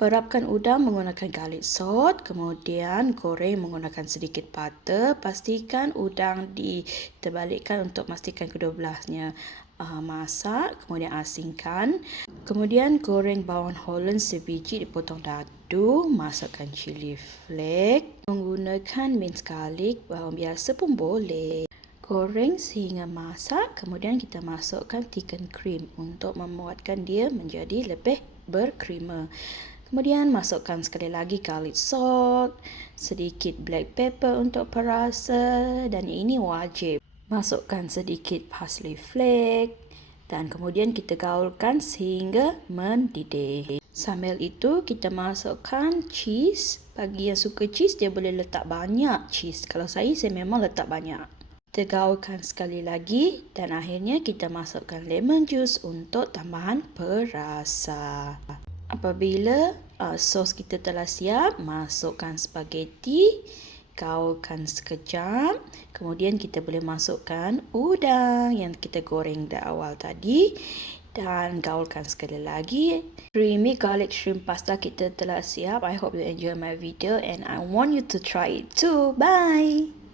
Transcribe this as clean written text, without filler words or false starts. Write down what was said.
Perapkan udang menggunakan garlic salt, kemudian goreng menggunakan sedikit butter. Pastikan udang diterbalikkan untuk memastikan kedua belahnya masak, kemudian asingkan. Kemudian goreng bawang Holland sebiji dipotong dadu, masukkan cili flake, menggunakan minced garlic, bawang biasa pun boleh. Goreng sehingga masak, kemudian kita masukkan thickened cream untuk membuatkan dia menjadi lebih berkrema. Kemudian masukkan sekali lagi garlic salt, sedikit black pepper untuk perasa dan ini wajib. Masukkan sedikit parsley flake dan kemudian kita gaulkan sehingga mendidih. Sambil itu kita masukkan cheese. Bagi yang suka cheese dia boleh letak banyak cheese. Kalau saya memang letak banyak. Kita gaulkan sekali lagi dan akhirnya kita masukkan lemon juice untuk tambahan perasa. Apabila sos kita telah siap, masukkan spaghetti, gaulkan sekejap. Kemudian kita boleh masukkan udang yang kita goreng dari awal tadi dan gaulkan sekali lagi. Creamy garlic shrimp pasta kita telah siap. I hope you enjoy my video and I want you to try it too. Bye!